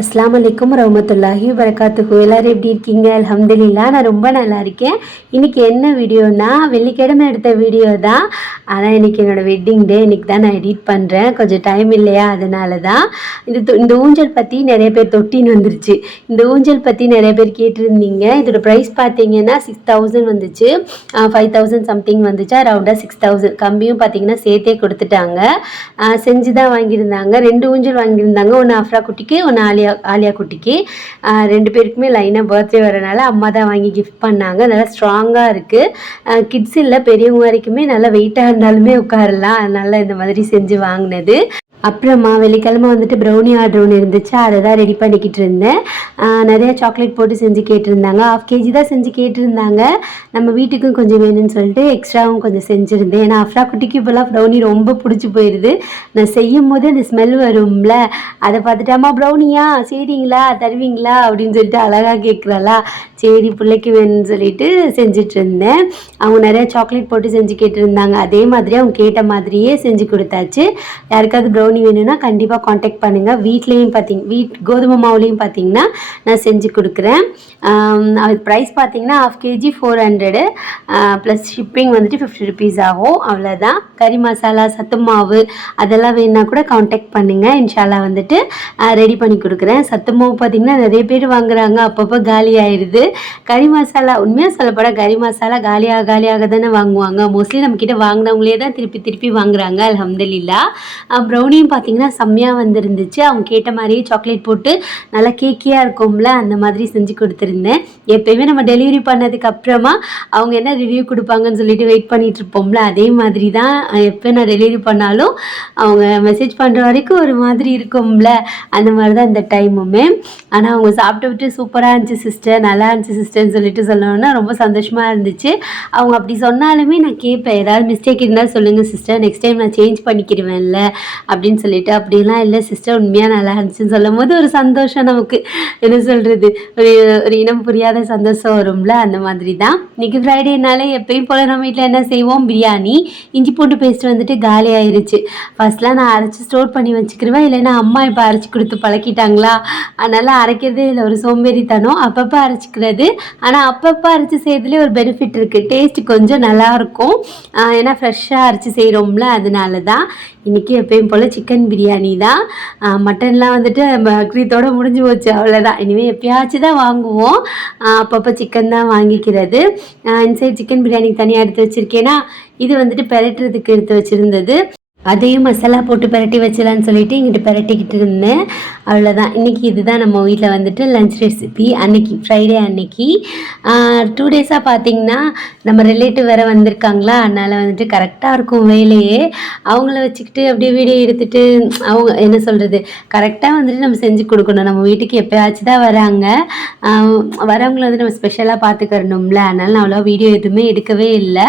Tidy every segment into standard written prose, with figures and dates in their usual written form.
அஸ்ஸலாமு அலைக்கும் வரஹ்மத்துல்லாஹி வபரகாத்துஹு. எல்லாரும் எப்படி இருக்கீங்க? அல்ஹம்துலில்லாஹ், நான் ரொம்ப நல்லா இருக்கேன். இன்றைக்கி என்ன வீடியோனா, வெள்ளிக்கிழமை எடுத்த வீடியோ தான். ஆனால் இன்றைக்கி என்னோடய வெட்டிங் டே. இன்றைக்கி தான் நான் எடிட் பண்ணுறேன். கொஞ்சம் டைம் இல்லையா, அதனால தான். இந்த ஊஞ்சல் பற்றி நிறைய பேர் தொட்டின்னு வந்துருச்சு. இந்த ஊஞ்சல் பற்றி நிறைய பேர் கேட்டிருந்தீங்க. இதோட ப்ரைஸ் பார்த்தீங்கன்னா 6000 வந்துச்சு. 5000 சம்திங் வந்துச்சா, ரவுண்டாக 6000. கம்பியும் பார்த்தீங்கன்னா சேர்த்தே கொடுத்துட்டாங்க. செஞ்சு தான் வாங்கியிருந்தாங்க. 2 ஊஞ்சல் வாங்கியிருந்தாங்க. ஒன்று அஃப்ரா குட்டிக்கு, ஒன்று ஆலியா குட்டிக்கு. 2 பேருக்குமே லைனாக பர்த்டே வரனால அம்மா தான் வாங்கி கிஃப்ட் பண்ணாங்க. நல்லா ஸ்ட்ராங்காக இருக்குது. கிட்ஸ் இல்லை, பெரியவங்க வரைக்குமே நல்லா வெயிட்டாக இருந்தாலுமே உட்காரலாம். அதனால் இந்த மாதிரி செஞ்சு வாங்கினது. அப்புறமா வெள்ளிக்கிழமை வந்துட்டு ப்ரௌனி ஆர்டர் ஒன்று இருந்துச்சு, அதை தான் ரெடி பண்ணிக்கிட்டு இருந்தேன். நிறையா சாக்லேட் போட்டு செஞ்சு கேட்டிருந்தாங்க. 1/2 kg தான் செஞ்சு கேட்டிருந்தாங்க. நம்ம வீட்டுக்கும் கொஞ்சம் வேணும்னு சொல்லிட்டு எக்ஸ்ட்ராவும் கொஞ்சம் செஞ்சுருந்தேன். ஏன்னா அஃப்ரா குட்டிக்கு இப்போல்லாம் ப்ரௌனி ரொம்ப பிடிச்சி போயிடுது. நான் செய்யும் போது அந்த ஸ்மெல் வரும்ல, அதை பார்த்துட்டு அம்மா ப்ரௌனியா சரிங்களா தருவீங்களா அப்படின்னு சொல்லிட்டு அழகாக கேட்குறாளா, சரி பிள்ளைக்கு வேணும்னு சொல்லிட்டு செஞ்சுட்டு இருந்தேன். அவங்க நிறையா சாக்லேட் போட்டு செஞ்சு கேட்டிருந்தாங்க. அதே மாதிரி அவங்க கேட்ட மாதிரியே செஞ்சு கொடுத்தாச்சு. யாருக்காவது ப்ரௌனி வேணும்னா கண்டிப்பாக காண்டாக்ட் பண்ணுங்கள். வீட்லேயும் கோதுமை மாவுலேயும் பார்த்தீங்கன்னா நான் செஞ்சு கொடுக்குறேன். அது ப்ரைஸ் பார்த்தீங்கன்னா 1/2 kg 400 ப்ளஸ் ஷிப்பிங் வந்துட்டு 50 rupees ஆகும். அவ்வளோதான். கறி மசாலா, சத்து மாவு அதெல்லாம் வேணுன்னா கூட காண்டாக்ட் பண்ணுங்கள். இன்ஷால்லா வந்துட்டு ரெடி பண்ணி கொடுக்குறேன். சத்து மாவு பார்த்தீங்கன்னா நிறைய பேர் வாங்குறாங்க, அப்பப்போ காலி ஆயிடுது. கறி மசாலா உண்மையாக சொல்லப்போனால் கறி மசாலா காலியாக தானே வாங்குவாங்க. மோஸ்ட்லி நம்மக்கிட்ட வாங்கினவங்களே தான் திருப்பி வாங்குறாங்க. அல்ஹம்துலில்லாஹ். ப்ரௌனியும் பார்த்தீங்கன்னா செம்மையாக வந்துருந்துச்சு. அவங்க கேட்ட மாதிரியே சாக்லேட் போட்டு நல்லா கேக்கியாக இருக்கும்ல, அந்த மாதிரி செஞ்சு கொடுத்துருந்தேன். எப்போயுமே நம்ம டெலிவரி பண்ணதுக்கு அப்புறமா அவங்க என்ன ரிவ்யூ கொடுப்பாங்கன்னு சொல்லிட்டு வெயிட் பண்ணிட்டு இருப்போம்ல, அதே மாதிரி தான் எப்போ நான் டெலிவரி பண்ணாலும் அவங்க மெசேஜ் பண்ணுற வரைக்கும் ஒரு மாதிரி இருக்கும்ல, அந்த மாதிரி தான் இந்த டைமுமே. ஆனால் அவங்க சாப்பிட்டு விட்டு சூப்பராக இருந்துச்சு சிஸ்டர், நல்லா இருந்துச்சு சிஸ்டர்னு சொல்லிட்டு சொல்லணும்னா ரொம்ப சந்தோஷமாக இருந்துச்சு. அவங்க அப்படி சொன்னாலுமே நான் கேட்பேன், ஏதாவது மிஸ்டேக் இருந்தால் சொல்லுங்கள் சிஸ்டர், நெக்ஸ்ட் டைம் நான் சேஞ்ச் பண்ணிக்கிடுவேன்ல அப்படின்னு சொல்லிட்டு. அப்படிலாம் இல்லை சிஸ்டர், உண்மையாக நல்லா இருந்துச்சுன்னு சொல்லும் போது ஒரு சந்தோஷம் நமக்கு, என்ன சொல்கிறது, ஒரு இனம் புரியாத சந்தோஷம் வரும்ல, அந்த மாதிரி தான். இன்றைக்கி ஃப்ரைடேனாலே எப்பயும் போல் நம்ம வீட்டில் என்ன செய்வோம், பிரியாணி. இஞ்சி பூண்டு பேஸ்ட் வந்துட்டு காலி ஆயிடுச்சு. ஃபஸ்ட்லாம் நான் அரைச்சி ஸ்டோர் பண்ணி வச்சுக்கிடுவேன், இல்லைன்னா அம்மா இப்போ அரைச்சி கொடுத்து பழக்கிட்டாங்களா, அதனால் அரைக்கிறதே இல்லை, ஒரு சோம்பேறித்தனம். அப்பப்போ அரைச்சிக்கிறது. ஆனால் அப்பப்போ அரைச்சி செய்கிறதுலேயே ஒரு பெனிஃபிட் இருக்குது, டேஸ்ட் கொஞ்சம் நல்லாயிருக்கும். ஏன்னா ஃப்ரெஷ்ஷாக அரைச்சி செய்கிறோம்ல, அதனால தான். இன்றைக்கி எப்பயும் போல் சிக்கன் பிரியாணி தான். மட்டன்லாம் வந்துட்டு பக்ரீத்தோடு முடிஞ்சு போச்சு, அவ்வளோதான். இனிமேல் எப்பயாச்சும் தான் வாங்குவோம், அப்பப்போ சிக்கன் தான் வாங்கிக்கிறது. இன்சைட் சிக்கன் பிரியாணி தனியாக எடுத்து வச்சுருக்கேன்னா, இது வந்துட்டு பெரட்டுறதுக்கு எடுத்து வச்சுருந்தது. அதையும் மசாலா போட்டு பெரட்டி வச்சலான்னு சொல்லிட்டு இங்கிட்டு பெரட்டிக்கிட்டு இருந்தேன். அவ்வளோதான். இன்றைக்கி இதுதான் நம்ம வீட்டில் வந்துட்டு லன்ச் ரெசிபி. அன்னைக்கு ஃப்ரைடே அன்னைக்கு 2 டேஸாக பார்த்திங்கன்னா நம்ம ரிலேட்டிவ் வேறு வந்திருக்காங்களா, அதனால் வந்துட்டு கரெக்டாக இருக்கும் வேலையே. அவங்கள வச்சுக்கிட்டு அப்படியே வீடியோ எடுத்துகிட்டு, அவங்க என்ன சொல்கிறது, கரெக்டாக வந்துட்டு நம்ம செஞ்சு கொடுக்கணும். நம்ம வீட்டுக்கு எப்போயாச்சும் தான் வராங்க, வரவங்கள வந்து நம்ம ஸ்பெஷலாக பார்த்துக்கறணும்ல, அதனால் நான் அவ்வளோ வீடியோ எதுவுமே எடுக்கவே இல்லை.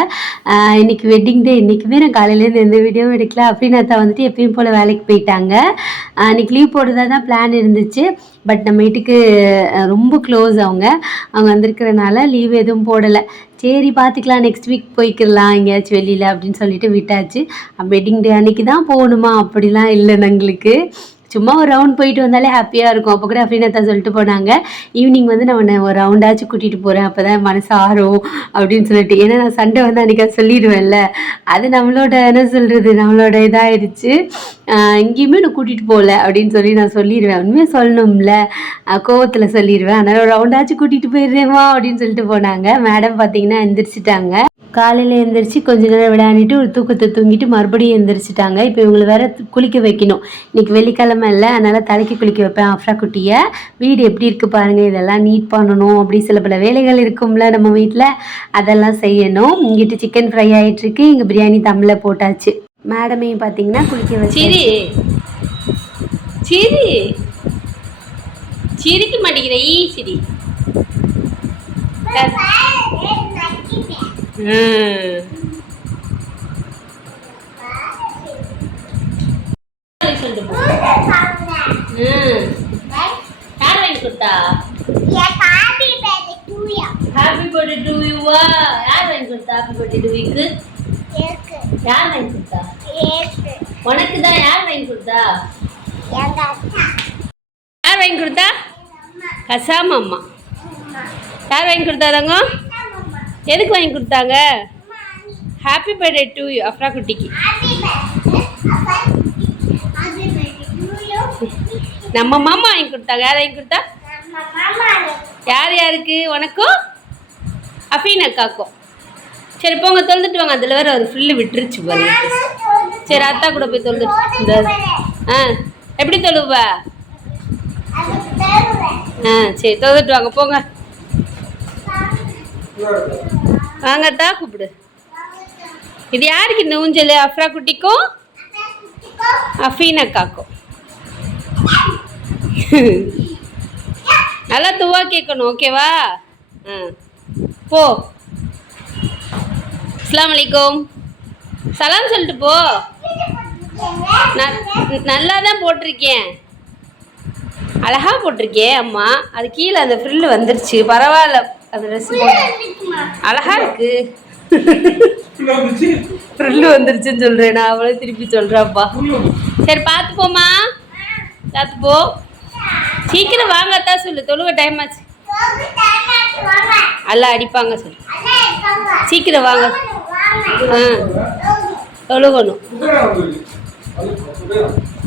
இன்றைக்கி வெட்டிங் டே. இன்றைக்குமே நான் காலையிலேருந்து எந்த வீடியோவும் எடுக்கல. அப்படின்னாத்தா வந்துட்டு எப்பயும் போல் வேலைக்கு போயிட்டாங்க. அன்றைக்கி லீவ் போடுறதா தான் பிளான் இருந்துச்சு. பட் நம்ம வீட்டுக்கு ரொம்ப க்ளோஸ் அவங்க வந்திருக்கிறனால லீவ் எதுவும் போடலை. சரி பார்த்துக்கலாம், நெக்ஸ்ட் வீக் போய்க்கிடலாம் எங்கேயாச்சும் வெளியில் அப்படின்னு சொல்லிட்டு விட்டாச்சு. வெட்டிங் டே அன்றைக்கி தான் போகணுமா அப்படிலாம் இல்லை, எங்களுக்கு சும்மா ஒரு ரவுண்ட் போயிட்டு வந்தாலே ஹாப்பியாக இருக்கும். அப்போ கூட அப்படின்னா சொல்லிட்டு போனாங்க, ஈவினிங் வந்து நான் ஒரு ரவுண்டாச்சும் கூட்டிகிட்டு போகிறேன், அப்போ தான் மனசு ஆறும் அப்படின்னு சொல்லிட்டு. ஏன்னா நான் சண்டே வந்து அன்றைக்கி சொல்லிடுவேன்ல, அது நம்மளோட என்ன சொல்கிறது, நம்மளோட இதாகிடுச்சு. எங்கேயுமே நான் கூட்டிகிட்டு போகல அப்படின்னு சொல்லி நான் சொல்லிடுவேன். உண்மையாக சொல்லணும்ல, கோவத்தில் சொல்லிடுவேன். அதனால் ஒரு ரவுண்டாச்சும் கூட்டிகிட்டு போயிடுறேம்மா அப்படின்னு சொல்லிட்டு போனாங்க. மேடம் பார்த்திங்கன்னா எந்திரிச்சிட்டாங்க. காலையில் எழுந்திரிச்சு கொஞ்ச நேரம் விளையாடிட்டு ஒரு தூக்கத்தை தூங்கிட்டு மறுபடியும் எழுந்திரிச்சிட்டாங்க. இப்போ இவங்களை வேறு குளிக்க வைக்கணும். இன்றைக்கி வெள்ளிக்கிழமை இல்லை, அதனால் தலைக்கு குளிக்க வைப்பேன் அஃப்ரா குட்டியை. வீடு எப்படி இருக்குது பாருங்கள், இதெல்லாம் நீட் பண்ணணும். அப்படி சில பல வேலைகள் இருக்கும்ல நம்ம வீட்டில், அதெல்லாம் செய்யணும். இங்கிட்டு சிக்கன் ஃப்ரை ஆகிட்டுருக்கு, இங்கே பிரியாணி தம்மில் போட்டாச்சு. மேடமையும் பார்த்தீங்கன்னா குளிக்க வச்சு சிரிக்க மாட்டேங்கிற ஈசிரி. யார் வாங்கி கொடுத்தா? Happy birthday to you. யார் வாங்கி கொடுத்தா ஹாப்பி பர்த்டே டு யூக்கு? யார் வாங்கி கொடுத்தா? உனக்கு தான். யார் வாங்கி கொடுத்தா? யார் வாங்கி கொடுத்தா? கசாம அம்மா. யார் வாங்கி கொடுத்தா தங்கம்? எதுக்கு வாங்கி கொடுத்தாங்க? Happy birthday to you Afra குட்டிக்கு. நம்ம மாமா வாங்கி கொடுத்தாங்க. யார் வாங்கி கொடுத்தா? யார் யாருக்கு? உனக்கும் அஃபீன் அக்காக்கும். சரி போங்க தொழுதுட்டு வாங்க. அதில் வேறு ஒரு ஃப்ரில்லு விட்டுருச்சு பாருங்க. சரி அத்தா கூட போய் தொழுதுட்டு. ஆ எப்படி தொழுவ? ஆ சரி தொழுதுட்டு வாங்க போங்க. வாங்கத்தா கூப்பிடு. இது யாருக்கு இந்த ஊஞ்சல்? அஃப்ரா குட்டிக்கும் அஃபீன் அக்காக்கும். நல்லா துவா கேட்கணும் ஓகேவா? ஆ போ. அஸ்ஸலாமு அலைக்கும். சலாம் சொல்லிட்டு போ. நல்லா தான் போட்டிருக்கேன். அழகா போட்டிருக்கேன் அம்மா. அது கீழே அந்த ஃப்ரில்லு வந்துருச்சு. பரவாயில்ல. அந்த ட்ரெஸ் அழகா இருக்கு. ஃப்ரில்லு வந்துருச்சுன்னு சொல்கிறேன் நான். அவளே திருப்பி சொல்கிறாப்பா. சரி பார்த்து போம்மா. பார்த்து போ. சீக்கிரம் வாங்கத்தான் சொல்லு. தொழுவ டைம் ஆச்சு. எல்லாம் அடிப்பாங்க சொல்லு. சீக்கிரம் வாங்க. ஆ தொழுகணும்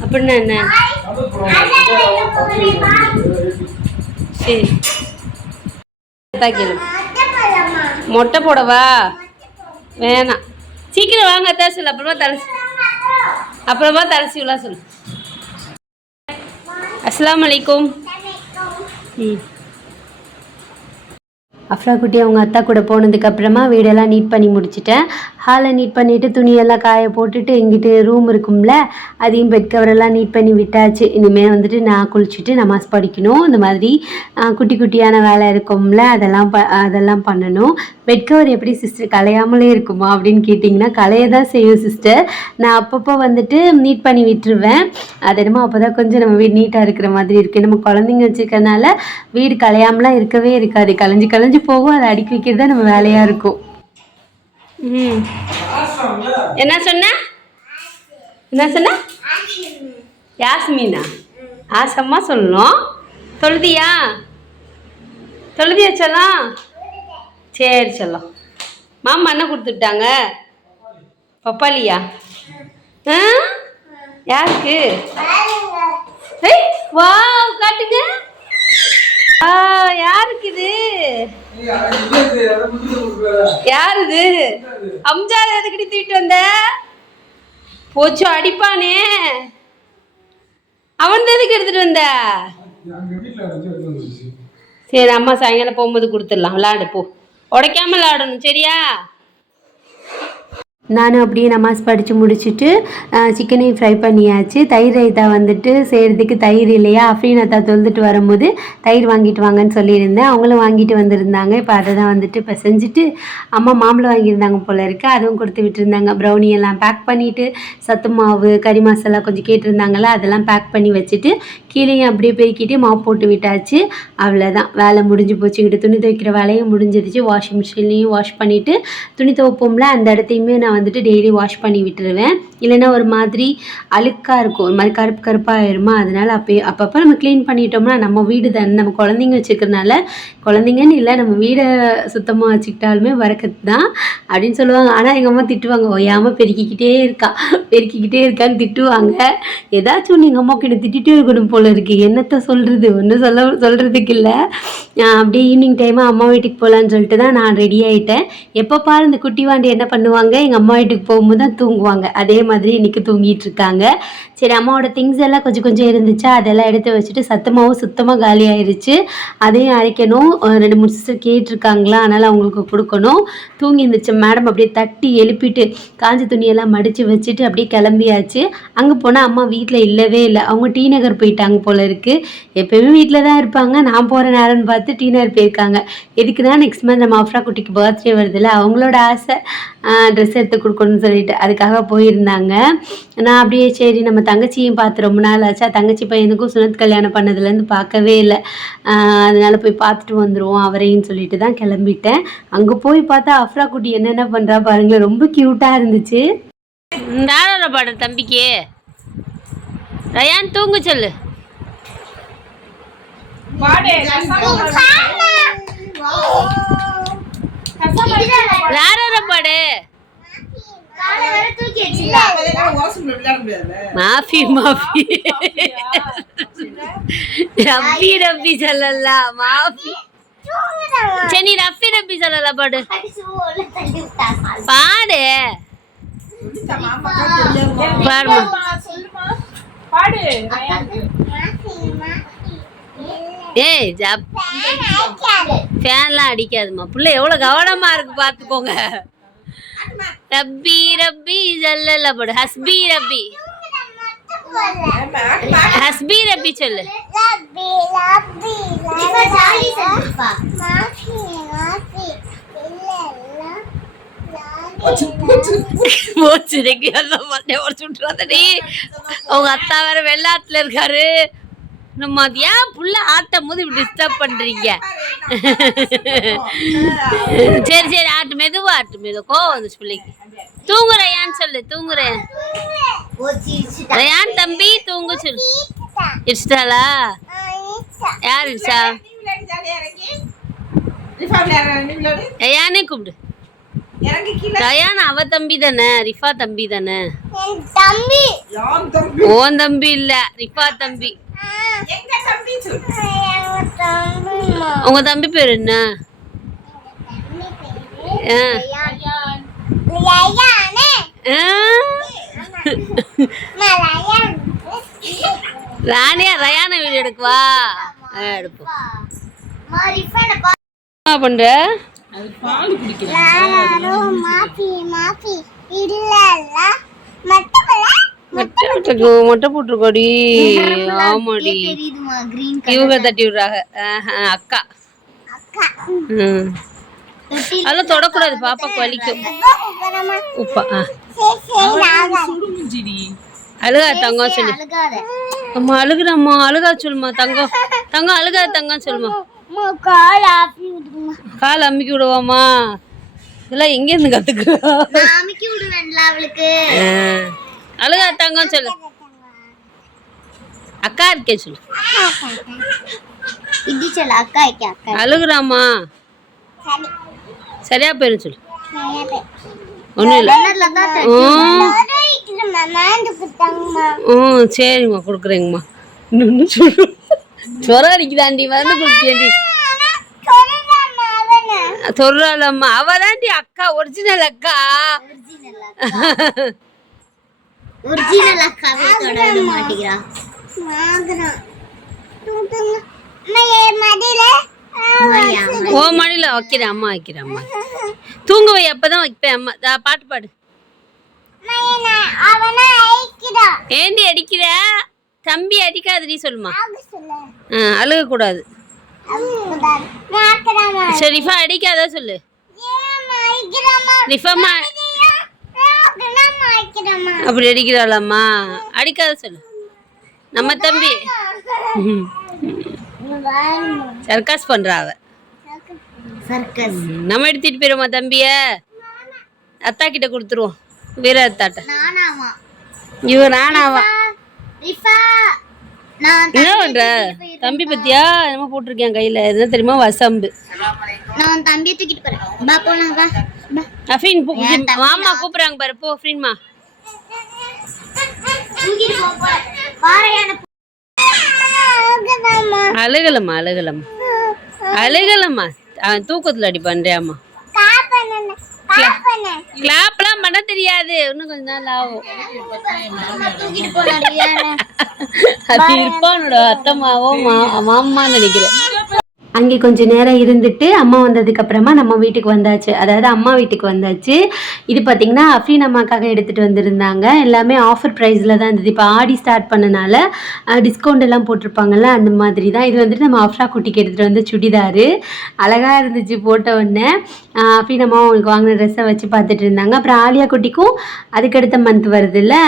அப்படின்னா என்ன? சரி கேளு. மொட்டை போடவா? வேணாம். சீக்கிரம் வாங்கத்தான் சொல்லு. அப்புறமா தலசி விழா சொல்லு. அஸ்ஸலாமு அலைக்கும். அஃப்ரா குட்டி அவங்க அத்தா கூட போனதுக்கப்புறமா வீடெல்லாம் நீட் பண்ணி முடிச்சிட்டேன். ஹாலை நீட் பண்ணிவிட்டு துணியெல்லாம் காய போட்டுட்டு எங்கிட்ட ரூம் இருக்கும்ல அதையும் பெட் கவரெல்லாம் நீட் பண்ணி விட்டாச்சு. இனிமேல் வந்துட்டு நான் குளிச்சுட்டு நமாஸ் படிக்கணும். இந்த மாதிரி குட்டி குட்டியான வேலை இருக்கும்ல அதெல்லாம் பண்ணணும். பெட் கவர் எப்படி சிஸ்டர் கலையாமலே இருக்குமா அப்படின்னு கேட்டிங்கன்னா கலைய தான் செய்யும் சிஸ்டர். நான் அப்பப்போ வந்துட்டு நீட் பண்ணி விட்டுருவேன். அது என்னமோ அப்போ தான் கொஞ்சம் நம்ம வீடு நீட்டாக இருக்கிற மாதிரி இருக்குது. நம்ம குழந்தைங்க வச்சுருக்கனால வீடு கலையாமலாம் இருக்கவே இருக்காது. கலைஞ்சு போகும். அதை அடுக்கி வைக்கிறது தான் நம்ம வேலையாக இருக்கும். என்ன சொன்ன? யாஸ்மீனா? ஆசம்மா சொல்லணும். தொழுதியா சொல்லலாம். சரி சொல்லலாம். மாமா என்ன கொடுத்துட்டாங்க? பப்பாளியா? யாருக்கு? வா காட்டுங்க. யாருக்கு இது? யாரு இது? அம்ஜாத் எதுக்கடி தூக்கிட்டு வந்த? போச்சு அடிப்பானே. அவன் எதுக்கு எடுத்துட்டு வந்த? சரி அம்மா சாயங்காலம் போகும்போது கொடுத்துடலாம். விளாடு போ. உடைக்காம விளாடணும் சரியா? நானும் அப்படியே நமாஸ் படித்து முடிச்சுட்டு சிக்கனையும் ஃப்ரை பண்ணியாச்சு. தயிர் ரைத்தா வந்துட்டு செய்கிறதுக்கு தயிர் இல்லையா? அஃப்ரீன் அத்தா தொழுதுட்டு வரும்போது தயிர் வாங்கிட்டு வாங்கன்னு சொல்லியிருந்தேன். அவங்களும் வாங்கிட்டு வந்திருந்தாங்க. இப்போ அதை தான் வந்துட்டு இப்போ செஞ்சுட்டு அம்மா மாம்பழம் வாங்கியிருந்தாங்க போல இருக்குது. அதுவும் கொடுத்து விட்டுருந்தாங்க. ப்ரௌனி எல்லாம் பேக் பண்ணிவிட்டு சத்து மாவு கறி மசாலா கொஞ்சம் கேட்டிருந்தாங்களா அதெல்லாம் பேக் பண்ணி வச்சுட்டு கீழேயும் அப்படியே பெருக்கிட்டு மாவு போட்டு விட்டாச்சு. அவ்வளோதான் வேலை முடிஞ்சு போச்சுக்கிட்டு. துணி துவைக்கிற வேலையும் முடிஞ்சிருச்சு. வாஷிங் மிஷின்லேயும் வாஷ் பண்ணிவிட்டு துணி துவைப்போம்ல அந்த இடத்தையுமே நான் வந்துட்டு டெய்லி வாஷ் பண்ணி விட்டுருவேன். இல்லைன்னா ஒரு மாதிரி அழுக்காக இருக்கும். ஒரு மாதிரி கருப்பாக ஆயிருமா. அதனால் அப்பப்போ நம்ம க்ளீன் பண்ணிட்டோம்னா நம்ம வீடு தானே. நம்ம குழந்தைங்க வச்சுக்கிறதுனால குழந்தைங்கன்னு இல்லை நம்ம வீடை சுத்தமாக வச்சுக்கிட்டாலுமே வரக்கத்து தான் அப்படின்னு சொல்லுவாங்க. ஆனால் எங்கள் அம்மா திட்டுவாங்க. ஓயாமல் பெருக்கிக்கிட்டே இருக்கான்னு திட்டுவாங்க. ஏதாச்சும் எங்கள் அம்மாவுக்கு என்ன திட்டிகிட்டே இருக்கணும் போல இருக்குது. என்னத்தை சொல்கிறது? ஒன்றும் சொல்கிறதுக்கு இல்லை. அப்படியே ஈவினிங் டைமாக அம்மா வீட்டுக்கு போகலான்னு சொல்லிட்டு தான் நான் ரெடி ஆகிட்டேன். எப்போ பாரு இந்த குட்டி வாண்டி என்ன பண்ணுவாங்க, எங்கள் அம்மா வீட்டுக்கு போகும்போது தான் தூங்குவாங்க. அதே மாதிரி இன்றைக்கி தூங்கிட்டு இருக்காங்க. சரி அம்மாவோட திங்ஸ் எல்லாம் கொஞ்சம் இருந்துச்சா அதெல்லாம் எடுத்து வச்சுட்டு சத்துமாவும் சுத்தமாக காலி ஆயிடுச்சு. அதையும் அரைக்கணும். 2-3 சிஸ்டர் கேட்டிருக்காங்களா அதனால் அவங்களுக்கு கொடுக்கணும். தூங்கி இருந்துச்சு மேடம். அப்படியே தட்டி எழுப்பிட்டு காஞ்சி துணியெல்லாம் மடித்து வச்சுட்டு அப்படியே கிளம்பியாச்சு. அங்கே போனால் அம்மா வீட்டில் இல்லவே இல்லை. அவங்க டி நகர் போயிட்டாங்க போல இருக்குது. எப்போயுமே வீட்டில் தான் இருப்பாங்க. நான் போகிற நேரம்னு பார்த்து டி நகர் போயிருக்காங்க. எதுக்குன்னா நெக்ஸ்ட் மந்த் நம்ம அஃப்ரா குட்டிக்கு பர்த்டே வருதுல்ல அவங்களோட ஆசை ட்ரெஸ் எடுத்து கொடுக்கணும்னு சொல்லிட்டு அதுக்காக போயிருந்தாங்க. நான் அப்படியே சரி நம்ம தங்கச்சியும் பார்த்து ரொம்ப நாள் ஆச்சா. தங்கச்சி பையனுக்கும் சுனத் கல்யாணம் பண்ணதுலேருந்து பார்க்கவே இல்லை. அதனால் போய் பார்த்துட்டு வந்துடுவோம் அவரையும் சொல்லிட்டு தான் கிளம்பிட்டேன். அங்கே போய் பார்த்தா அஃப்ரா குட்டி என்னென்ன பண்ணுறா பாருங்களேன். ரொம்ப க்யூட்டாக இருந்துச்சு. தாராள பாடு தம்பிக்கு ரயான் தூங்கு சொல்லு. யார பாடு மாஃபி மாஃபி ரப்பி ரப்பி சொல்லலாம் மாஃபி சரி நீ ரப்பி ரப்பி சொல்லலாம் பாடு பாடு ஏய் ஃபேன்லாம் அடிக்காதுமா பிள்ளை எவ்வளவு கவனமா இருக்கு பாத்துக்கோங்க ரப்பி ரப்பி ஜல்லல போடு ஹஸ்பி ரப்பி ஹஸ்பி ரப்பி சொல்லு உங்க அத்தா வேற வெள்ளாட்டுல இருக்காரு நம்ம ஏன் புள்ள ஆட்டும் போது இப்படி டிஸ்டர்ப் பண்றீங்க சரி சரி ஆட்டு மெதுவா கோவம் வந்துச்சு பிள்ளைக்கு தூங்குறையான்னு சொல்லு தூங்குறேன் ரயான் தம்பி தூங்கு சொல்லு இடிச்சிட்டாளா யார் இடிச்சா ரயானே கூப்பிடு ரயான் அவ தம்பி தானே ரிஃபா தம்பி தானே ஓன் தம்பி இல்ல ரிஃபா தம்பி உங்க தம்பி பேர் என்ன ராணியா ரயான வீடு எடுக்குவா எடுப்போம் பண்ற மொட்டை போட்டுருக்கோடி ஆமாடி இவங்க தட்டி விடுறாங்க அக்கா அதெல்லாம் தொடக்கூடாது பாப்பாக்கு வலிக்கும் உப்பா அழுகா தங்கம் சொல்லு அம்மா அழுகுறம்மா அழுகா சொல்லுமா தங்கம் தங்கம் அழுகா தங்கம் சொல்லுமா கால் அமுக்கி விடுவாமா இதெல்லாம் எங்க இருந்து கத்துக்கிறா அழுகா தங்கம் சொல்லு அக்கா இருக்கே சொல்லு அழுகுறாமா சரியா போயிரும் சொல்லு ஒன்றும் இல்லை சரிம்மா கொடுக்குறேங்கம்மா இன்னொன்னு சொல்லு சொரம் அடிக்குதாண்டி வந்து கொடுக்கேண்டி சொல்றாளம்மா அவ தாண்டி அக்கா ஒரிஜினல் அக்கா ஓ மடியில வைக்கிறேன் அம்மா வைக்கிறேன் அம்மா தூங்க வை அப்பதான் வைப்பேன் அம்மா பாட்டு பாடு ஏண்டி அடிக்கிற தம்பி அடிக்காதடி சொல்லுமா அழுக கூடாது சரி ரிஃபா அடிக்காத சொல்லு ரிஃபாம்மா அப்படி அடிக்கிறாளம்மா அடிக்காத சொல்லு நம்ம தம்பி சர்க்கஸ் பண்றா அவ நம்ம எடுத்துட்டு போயிருமா தம்பிய அத்தா கிட்ட கொடுத்துருவோம் வீர அத்தாட்ட இவ நானாவா என்ன பண்ற தம்பி பத்தியா என்னமோ போட்டிருக்கேன் கையில என்ன தெரியுமா வசம்பு நான் தம்பியை தூக்கிட்டு போறேன் பா போலாம் வா அஃபீன் மாமா கூப்பிடுறாங்க பாரு போ அஃபீன்மா தூக்கிட்டு போ பாறையான அழுகலம்மா அழுகலம்மா அழுகலம்மா அவன் தூக்கத்துல அடி பண்றியாமா கிளாப்லாம் பண்ண தெரியாது இன்னும் கொஞ்ச நாள் ஆகும் அது இருப்பானோட அத்தம்மாவோ மாமான்னு நினைக்கிறேன் அங்கே கொஞ்சம் நேரம் இருந்துட்டு அம்மா வந்ததுக்கு அப்புறமா நம்ம வீட்டுக்கு வந்தாச்சு, அதாவது அம்மா வீட்டுக்கு வந்தாச்சு. இது பார்த்திங்கன்னா அஃப்ரீன் அம்மாக்காக எடுத்துகிட்டு வந்திருந்தாங்க. எல்லாமே ஆஃபர் ப்ரைஸில் தான் இருந்தது. இப்போ ஆடி ஸ்டார்ட் பண்ணனால டிஸ்கவுண்ட் எல்லாம் போட்டிருப்பாங்கல்ல, அந்த மாதிரி தான். இது வந்துட்டு நம்ம அஃப்ரா குட்டிக்கு எடுத்துகிட்டு வந்து சுடிதாரு அழகாக இருந்துச்சு. போட்ட உடனே அஃப்ரீன் அம்மா அவங்களுக்கு வாங்கின ட்ரெஸ்ஸை வச்சு பார்த்துட்டு இருந்தாங்க. அப்புறம் ஆலியா குட்டிக்கும் அதுக்கடுத்த மந்த் வருது இல்லை,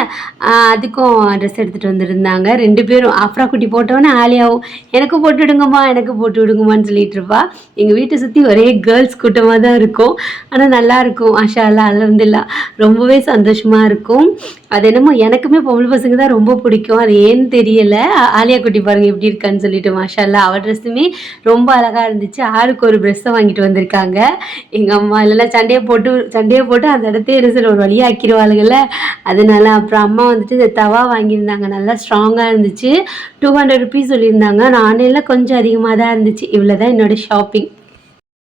அதுக்கும் ட்ரெஸ் எடுத்துகிட்டு வந்திருந்தாங்க. 2 பேரும் அஃப்ரா குட்டி போட்டவொடனே ஆலியாவும் எனக்கும் போட்டு விடுங்கம்மா எனக்கு போட்டு விடுங்கம்மா சொல்லிட்டு இருப்பா. எங்கள் வீட்டை சுற்றி ஒரே கேர்ள்ஸ் கூட்டமாக தான் இருக்கும். ஆனால் நல்லாயிருக்கும். மாஷா அல்லாஹ் அல்ஹம்துலில்லாஹ் ரொம்பவே சந்தோஷமாக இருக்கும். அது என்னமோ எனக்குமே பொம்பளை பசங்க தான் ரொம்ப பிடிக்கும். அது ஏன்னு தெரியல. ஆலியா குட்டி பாருங்க எப்படி இருக்கான்னு சொல்லிட்டு மாஷாஅல்லா. அவ ட்ரெஸ்ஸுமே ரொம்ப அழகா இருந்துச்சு. ஆளுக்கு ஒரு ட்ரெஸ்ஸை வாங்கிட்டு வந்திருக்காங்க. எங்கள் அம்மா இல்லைன்னா சண்டையை போட்டு அந்த இடத்தையே என்ன சொல்ல ஒரு வழியாக ஆக்கிடுவாளுங்கள்ல. அதனால அப்புறம் அம்மா வந்துட்டு இந்த தவா வாங்கியிருந்தாங்க. நல்லா ஸ்ட்ராங்காக இருந்துச்சு. 200 ருபீஸ் சொல்லியிருந்தாங்க. ஆனால் ஆன்லைனில் கொஞ்சம் அதிகமாக தான் இருந்துச்சு. இவ்வளோ தான் என்னோட ஷாப்பிங்.